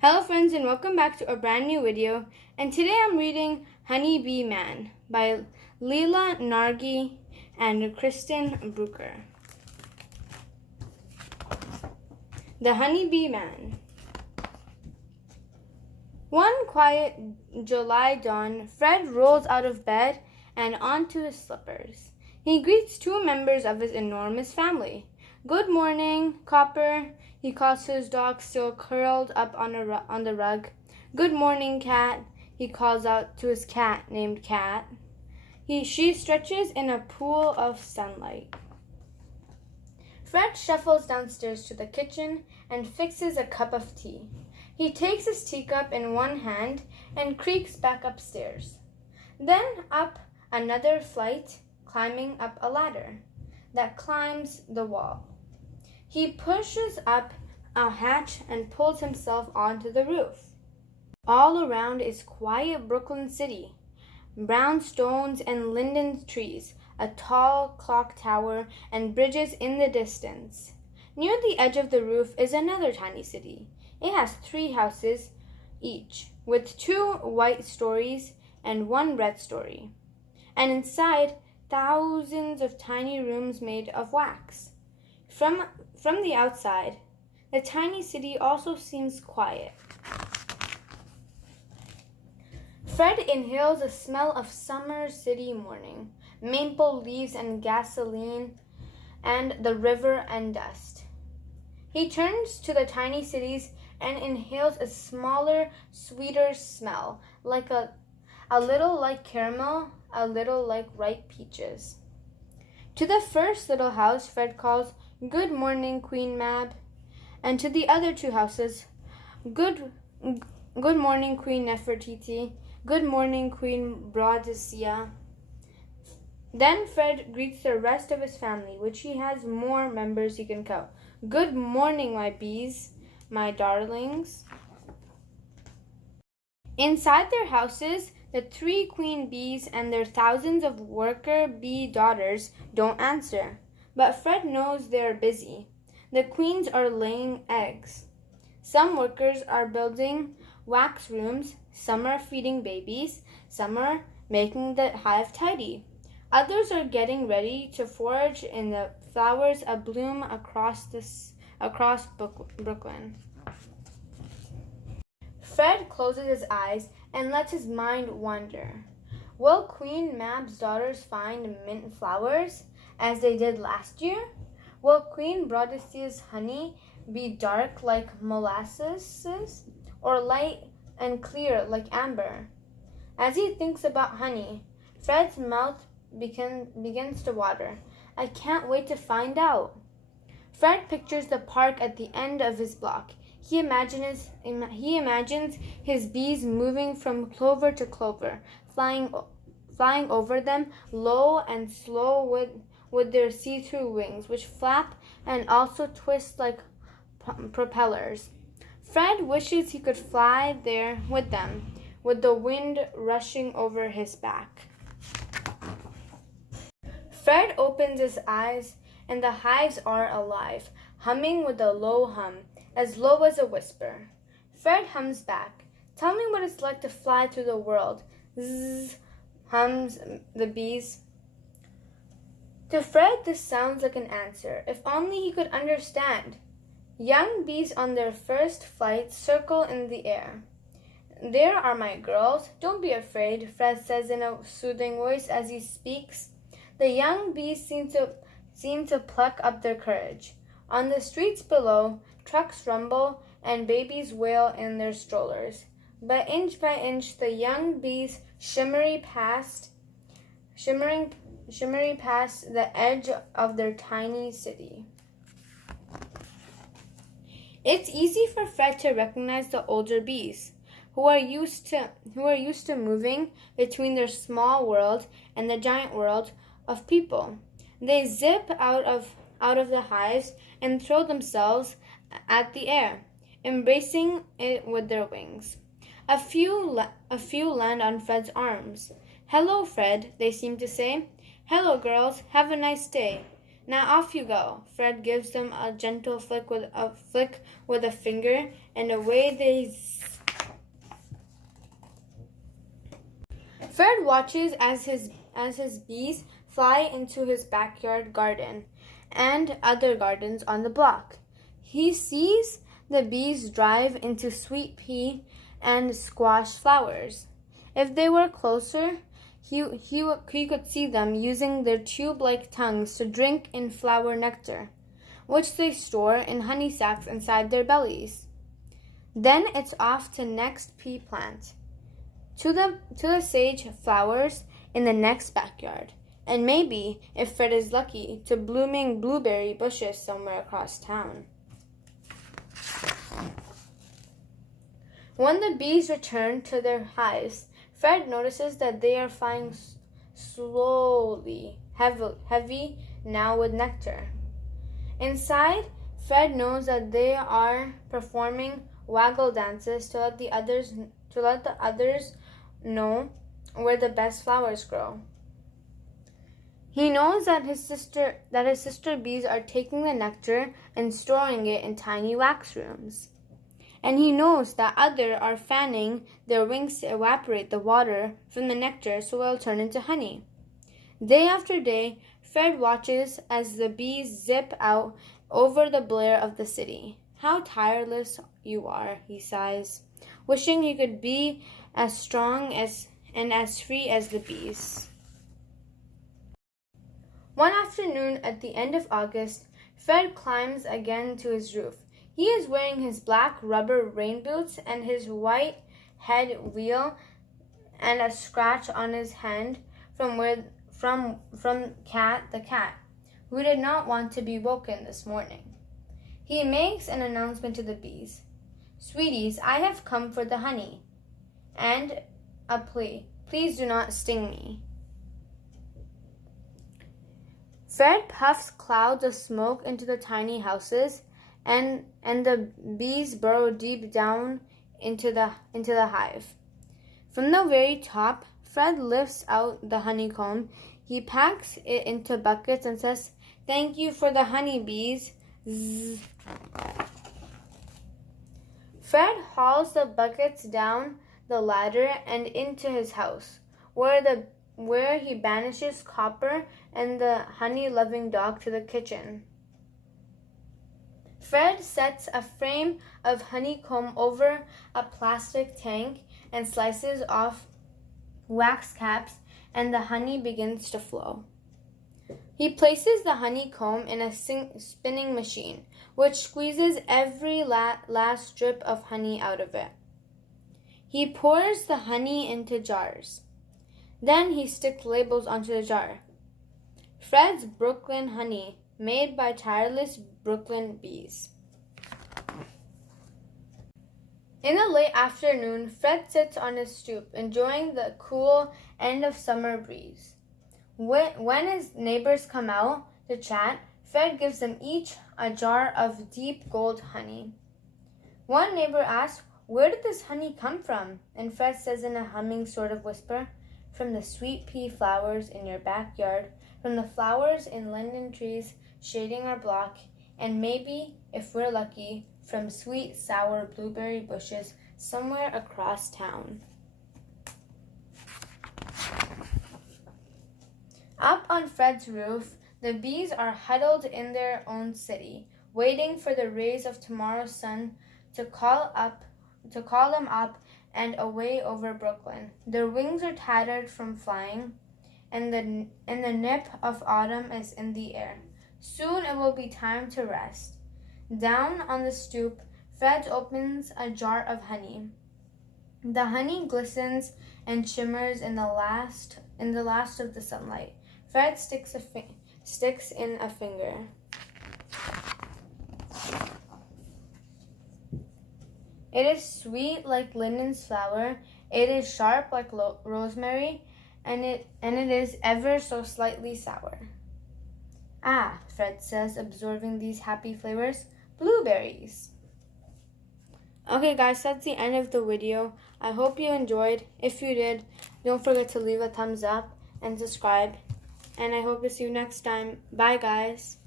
Hello friends and welcome back to a brand new video, and today I'm reading Honey Bee Man by Leila Nargi and Kristen Brucker. The Honey Bee Man. One quiet July dawn, Fred rolls out of bed and onto his slippers. He greets two members of his enormous family. "Good morning, Copper," he calls to his dog still curled up on the rug. "Good morning, Cat," he calls out to his cat named Cat. She stretches in a pool of sunlight. Fred shuffles downstairs to the kitchen and fixes a cup of tea. He takes his teacup in one hand and creaks back upstairs. Then up another flight, climbing up a ladder that climbs the wall. He pushes up a hatch and pulls himself onto the roof. All around is quiet Brooklyn City. Brown stones and linden trees, a tall clock tower, and bridges in the distance. Near the edge of the roof is another tiny city. It has 3 houses each, with 2 white stories and 1 red story. And inside, thousands of tiny rooms made of wax. From the outside, the tiny city also seems quiet. Fred inhales the smell of summer city morning, maple leaves and gasoline, and the river and dust. He turns to the tiny cities and inhales a smaller, sweeter smell, like a little like caramel, a little like ripe peaches. To the first little house, Fred calls, "Good morning, Queen Mab," and to the other 2 houses, Good morning, Queen Nefertiti. Good morning, Queen Boadicea." Then Fred greets the rest of his family, which he has more members he can count. "Good morning, my bees, my darlings." Inside their houses, the 3 queen bees and their thousands of worker bee daughters don't answer. But Fred knows they're busy. The queens are laying eggs. Some workers are building wax rooms, some are feeding babies, some are making the hive tidy. Others are getting ready to forage in the flowers abloom across Brooklyn. Fred closes his eyes and lets his mind wander. Will Queen Mab's daughters find mint flowers, as they did last year? Will Queen Boadicea's honey be dark like molasses, or light and clear like amber? As he thinks about honey, Fred's mouth begins to water. "I can't wait to find out." Fred pictures the park at the end of his block. He imagines his bees moving from clover to clover, flying over them low and slow with their see-through wings, which flap and also twist like propellers. Fred wishes he could fly there with them, with the wind rushing over his back. Fred opens his eyes, and the hives are alive, humming with a low hum, as low as a whisper. Fred hums back, "Tell me what it's like to fly through the world." "Zzz," hums the bees. To Fred, this sounds like an answer, if only he could understand. Young bees on their first flight circle in the air. "There are my girls. Don't be afraid," Fred says in a soothing voice as he speaks. The young bees seem to pluck up their courage. On the streets below, trucks rumble and babies wail in their strollers. But inch by inch, the young bees shimmering past the edge of their tiny city. It's easy for Fred to recognize the older bees, who are used to moving between their small world and the giant world of people. They zip out of the hives and throw themselves at the air, embracing it with their wings. A few land on Fred's arms. "Hello, Fred," they seem to say. "Hello, girls. Have a nice day." Now off you go. Fred gives them a gentle flick with a finger, and away they Fred watches as his bees fly into his backyard garden and other gardens on the block. He sees the bees drive into sweet pea and squash flowers. If they were closer, he could see them using their tube-like tongues to drink in flower nectar, which they store in honey sacs inside their bellies. Then it's off to next pea plant, to the sage flowers in the next backyard, and maybe, if Fred is lucky, to blooming blueberry bushes somewhere across town. When the bees return to their hives, Fred notices that they are flying slowly, heavy now with nectar. Inside, Fred knows that they are performing waggle dances to let the others know where the best flowers grow. He knows that his sister bees are taking the nectar and storing it in tiny wax rooms. And he knows that others are fanning their wings to evaporate the water from the nectar so it will turn into honey. Day after day, Fred watches as the bees zip out over the blare of the city. How tireless you are, he sighs, wishing he could be as strong and as free as the bees. One afternoon at the end of August, Fred climbs again to his roof. He is wearing his black rubber rain boots and his white head wheel and a scratch on his hand from the cat, who did not want to be woken this morning. He makes an announcement to the bees. Sweeties, I have come for the honey. And a plea. Please do not sting me. Fred puffs clouds of smoke into the tiny houses, and the bees burrow deep down into the hive. From the very top, Fred lifts out the honeycomb. He packs it into buckets and says, "Thank you for the honey, bees." Zzz. Fred hauls the buckets down the ladder and into his house, where he banishes Copper and the honey-loving dog to the kitchen. Fred sets a frame of honeycomb over a plastic tank and slices off wax caps, and the honey begins to flow. He places the honeycomb in a spinning machine, which squeezes every last drip of honey out of it. He pours the honey into jars. Then he sticks labels onto the jar. Fred's Brooklyn honey, made by tireless Brooklyn bees. In the late afternoon, Fred sits on his stoop, enjoying the cool end-of-summer breeze. When his neighbors come out to chat, Fred gives them each a jar of deep gold honey. One neighbor asks, "Where did this honey come from?" And Fred says in a humming sort of whisper, "From the sweet pea flowers in your backyard, from the flowers in linden trees shading our block, and maybe, if we're lucky, from sweet, sour blueberry bushes somewhere across town." Up on Fred's roof, the bees are huddled in their own city, waiting for the rays of tomorrow's sun to call them up and away over Brooklyn. Their wings are tattered from flying, and the nip of autumn is in the air. Soon it will be time to rest. Down on the stoop, Fred opens a jar of honey. The honey glistens and shimmers in the last of the sunlight. Fred sticks in a finger. It is sweet like linden's flower. It is sharp like rosemary, and it is ever so slightly sour. "Ah," Fred says, absorbing these happy flavors, "blueberries." Okay guys, that's the end of the video. I hope you enjoyed. If you did, don't forget to leave a thumbs up and subscribe. and I hope to see you next time. Bye, guys.